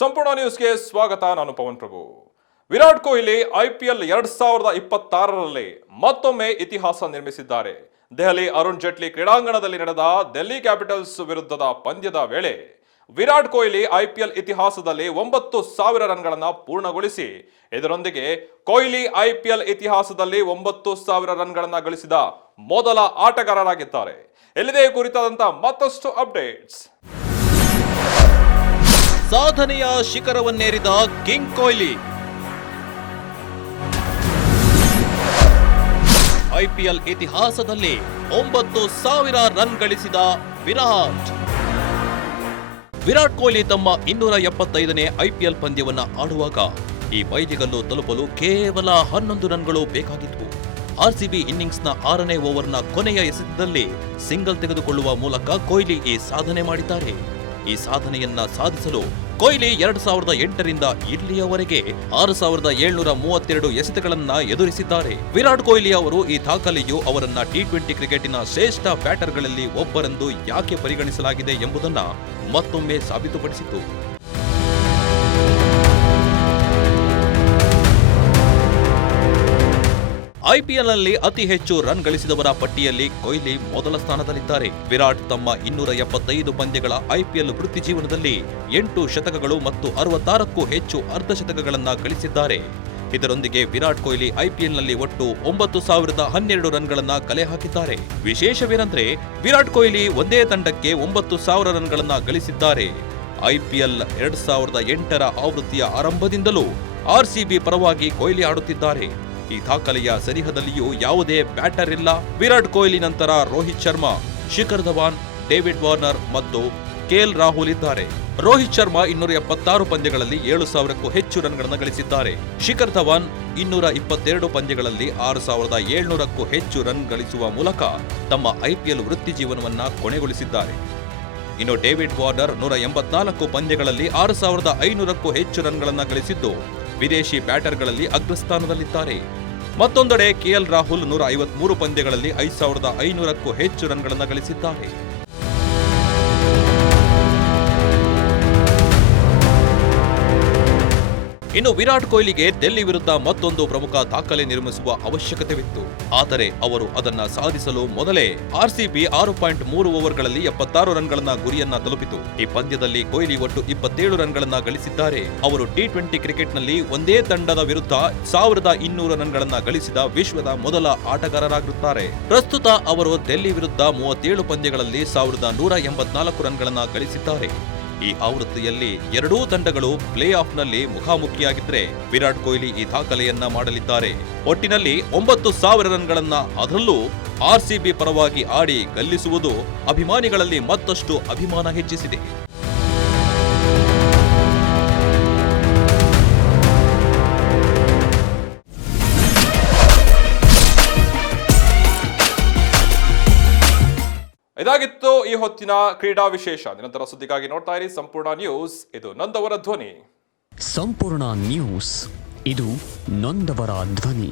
ಸಂಪೂರ್ಣ ನ್ಯೂಸ್ಗೆ ಸ್ವಾಗತ. ನಾನು ಪವನ್ ಪ್ರಭು. ವಿರಾಟ್ ಕೊಹ್ಲಿ IPL 2026ರಲ್ಲಿ ಮತ್ತೊಮ್ಮೆ ಇತಿಹಾಸ ನಿರ್ಮಿಸಿದ್ದಾರೆ. ದೆಹಲಿ ಅರುಣ್ ಜೇಟ್ಲಿ ಕ್ರೀಡಾಂಗಣದಲ್ಲಿ ನಡೆದ ಡೆಲ್ಲಿ ಕ್ಯಾಪಿಟಲ್ಸ್ ವಿರುದ್ಧದ ಪಂದ್ಯದ ವೇಳೆ ವಿರಾಟ್ ಕೊಹ್ಲಿ IPL ಇತಿಹಾಸದಲ್ಲಿ 9,000 ರನ್ಗಳನ್ನು ಪೂರ್ಣಗೊಳಿಸಿ ಇದರೊಂದಿಗೆ ಕೊಹ್ಲಿ IPL ಇತಿಹಾಸದಲ್ಲಿ 9,000 ರನ್ಗಳನ್ನು ಗಳಿಸಿದ ಮೊದಲ ಆಟಗಾರರಾಗಿದ್ದಾರೆ. ಎಲ್ಲಿದೆ ಕುರಿತಾದಂತ ಮತ್ತಷ್ಟು ಅಪ್ಡೇಟ್ಸ್. ಸಾಧನೆಯ ಶಿಖರವನ್ನೇರಿದ ಕಿಂಗ್ ಕೊಹ್ಲಿ. IPL ಇತಿಹಾಸದಲ್ಲಿ 9,000 ರನ್ ಗಳಿಸಿದ ವಿರಾಟ್ ಕೊಹ್ಲಿ ತಮ್ಮ 275ನೇ IPL ಪಂದ್ಯವನ್ನ ಆಡುವಾಗ ಈ ಮೈಲಿಗಲ್ಲು ತಲುಪಲು ಕೇವಲ 11 ರನ್ಗಳು ಬೇಕಾಗಿತ್ತು. RCB ಇನ್ನಿಂಗ್ಸ್ನ 6ನೇ ಓವರ್ನ ಕೊನೆಯ ಎಸೆತದಲ್ಲಿ ಸಿಂಗಲ್ ತೆಗೆದುಕೊಳ್ಳುವ ಮೂಲಕ ಕೊಹ್ಲಿ ಈ ಸಾಧನೆ ಮಾಡಿದ್ದಾರೆ. ಈ ಸಾಧನೆಯನ್ನ ಸಾಧಿಸಲು ಕೊಹ್ಲಿ 2008ರಿಂದ ಇಲ್ಲಿಯವರೆಗೆ 6,732 ಎಸೆತಗಳನ್ನ ಎದುರಿಸಿದ್ದಾರೆ. ವಿರಾಟ್ ಕೊಹ್ಲಿ ಅವರು ಈ ದಾಖಲೆಯು ಅವರನ್ನ T20 ಕ್ರಿಕೆಟಿನ ಶ್ರೇಷ್ಠ ಬ್ಯಾಟರ್ಗಳಲ್ಲಿ ಒಬ್ಬರೆಂದು ಯಾಕೆ ಪರಿಗಣಿಸಲಾಗಿದೆ ಎಂಬುದನ್ನ ಮತ್ತೊಮ್ಮೆ ಸಾಬೀತುಪಡಿಸಿತು. IPLನಲ್ಲಿ ಅತಿ ಹೆಚ್ಚು ರನ್ ಗಳಿಸಿದವರ ಪಟ್ಟಿಯಲ್ಲಿ ಕೊಹ್ಲಿ ಮೊದಲ ಸ್ಥಾನದಲ್ಲಿದ್ದಾರೆ. ವಿರಾಟ್ ತಮ್ಮ 275 ಪಂದ್ಯಗಳ IPL ವೃತ್ತಿ ಜೀವನದಲ್ಲಿ 8 ಶತಕಗಳು ಮತ್ತು 66ಕ್ಕೂ ಹೆಚ್ಚು ಅರ್ಧಶತಕಗಳನ್ನ ಗಳಿಸಿದ್ದಾರೆ. ಇದರೊಂದಿಗೆ ವಿರಾಟ್ ಕೊಹ್ಲಿ IPLನಲ್ಲಿ ಒಟ್ಟು 9,012 ರನ್ಗಳನ್ನ ಕಲೆ ಹಾಕಿದ್ದಾರೆ. ವಿಶೇಷವೇನೆಂದ್ರೆ ವಿರಾಟ್ ಕೊಹ್ಲಿ ಒಂದೇ ತಂಡಕ್ಕೆ 9,000 ರನ್ಗಳನ್ನ ಗಳಿಸಿದ್ದಾರೆ. IPL 2008ರ ಆವೃತ್ತಿಯ ಆರಂಭದಿಂದಲೂ RCB ಪರವಾಗಿ ಕೊಹ್ಲಿ ಆಡುತ್ತಿದ್ದಾರೆ. ಈ ದಾಖಲೆಯ ಸರಿಹದಲ್ಲಿಯೂ ಯಾವುದೇ ಬ್ಯಾಟರ್ ಇಲ್ಲ. ವಿರಾಟ್ ಕೊಹ್ಲಿ ನಂತರ ರೋಹಿತ್ ಶರ್ಮಾ, ಶಿಖರ್ ಧವನ್, ಡೇವಿಡ್ ವಾರ್ನರ್ ಮತ್ತು KL ರಾಹುಲ್ ಇದ್ದಾರೆ. ರೋಹಿತ್ ಶರ್ಮಾ 276 ಪಂದ್ಯಗಳಲ್ಲಿ 7,000ಕ್ಕೂ ಹೆಚ್ಚು ರನ್ಗಳನ್ನು ಗಳಿಸಿದ್ದಾರೆ. ಶಿಖರ್ ಧವನ್ 222 ಪಂದ್ಯಗಳಲ್ಲಿ 6,700ಕ್ಕೂ ಹೆಚ್ಚು ರನ್ ಗಳಿಸುವ ಮೂಲಕ ತಮ್ಮ IPL ವೃತ್ತಿ ಜೀವನವನ್ನ ಕೊನೆಗೊಳಿಸಿದ್ದಾರೆ. ಇನ್ನು ಡೇವಿಡ್ ವಾರ್ನರ್ 184 ಪಂದ್ಯಗಳಲ್ಲಿ 6,500ಕ್ಕೂ ಹೆಚ್ಚು ರನ್ಗಳನ್ನು ಗಳಿಸಿದ್ದು ವಿದೇಶಿ ಬ್ಯಾಟರ್ಗಳಲ್ಲಿ ಅಗ್ರಸ್ಥಾನದಲ್ಲಿದ್ದಾರೆ. ಮತ್ತೊಂದೆಡೆ KL ರಾಹುಲ್ 153 ಪಂದ್ಯಗಳಲ್ಲಿ 5,500ಕ್ಕೂ ಹೆಚ್ಚು ರನ್ಗಳನ್ನು ಗಳಿಸಿದ್ದಾರೆ. ಇನ್ನು ವಿರಾಟ್ ಕೊಹ್ಲಿಗೆ ಡೆಲ್ಲಿ ವಿರುದ್ಧ ಮತ್ತೊಂದು ಪ್ರಮುಖ ದಾಖಲೆ ನಿರ್ಮಿಸುವ ಅವಶ್ಯಕತೆವಿತ್ತು. ಆದರೆ ಅವರು ಅದನ್ನ ಸಾಧಿಸಲು ಮೊದಲೇ RCB 6.3 ಓವರ್ಗಳಲ್ಲಿ 76 ರನ್ಗಳನ್ನ ಗುರಿಯನ್ನ ತಲುಪಿತು. ಈ ಪಂದ್ಯದಲ್ಲಿ ಕೊಹ್ಲಿ ಒಟ್ಟು 27 ರನ್ಗಳನ್ನ ಗಳಿಸಿದ್ದಾರೆ. ಅವರು T20 ಕ್ರಿಕೆಟ್ನಲ್ಲಿ ಒಂದೇ ತಂಡದ ವಿರುದ್ಧ 1,200 ರನ್ಗಳನ್ನ ಗಳಿಸಿದ ವಿಶ್ವದ ಮೊದಲ ಆಟಗಾರರಾಗಿರುತ್ತಾರೆ. ಪ್ರಸ್ತುತ ಅವರು ಡೆಲ್ಲಿ ವಿರುದ್ಧ 37 ಪಂದ್ಯಗಳಲ್ಲಿ 1,184 ರನ್ಗಳನ್ನ ಗಳಿಸಿದ್ದಾರೆ. ಈ ಆವೃತ್ತಿಯಲ್ಲಿ ಎರಡೂ ತಂಡಗಳು ಪ್ಲೇ ಆಫ್ನಲ್ಲಿ ಮುಖಾಮುಖಿಯಾಗಿದ್ರೆ ವಿರಾಟ್ ಕೊಹ್ಲಿ ಈ ದಾಖಲೆಯನ್ನ ಮಾಡಲಿದ್ದಾರೆ. ಒಟ್ಟಿನಲ್ಲಿ 9,000 ರನ್ಗಳನ್ನ ಅದರಲ್ಲೂ RCB ಪರವಾಗಿ ಆಡಿ ಗೆಲ್ಲಿಸುವುದು ಅಭಿಮಾನಿಗಳಲ್ಲಿ ಮತ್ತಷ್ಟು ಅಭಿಮಾನ ಹೆಚ್ಚಿಸಿದೆ. ಇದಾಗಿತ್ತು ಈ ಹೊತ್ತಿನ ಕ್ರೀಡಾ ವಿಶೇಷ. ನಿರಂತರ ಸುದ್ದಿಗಾಗಿ ನೋಡ್ತಾ ಇರಿ ಸಂಪೂರ್ಣ ನ್ಯೂಸ್. ಇದು ನೊಂದವರ ಧ್ವನಿ. ಸಂಪೂರ್ಣ ನ್ಯೂಸ್, ಇದು ನೊಂದವರ ಧ್ವನಿ.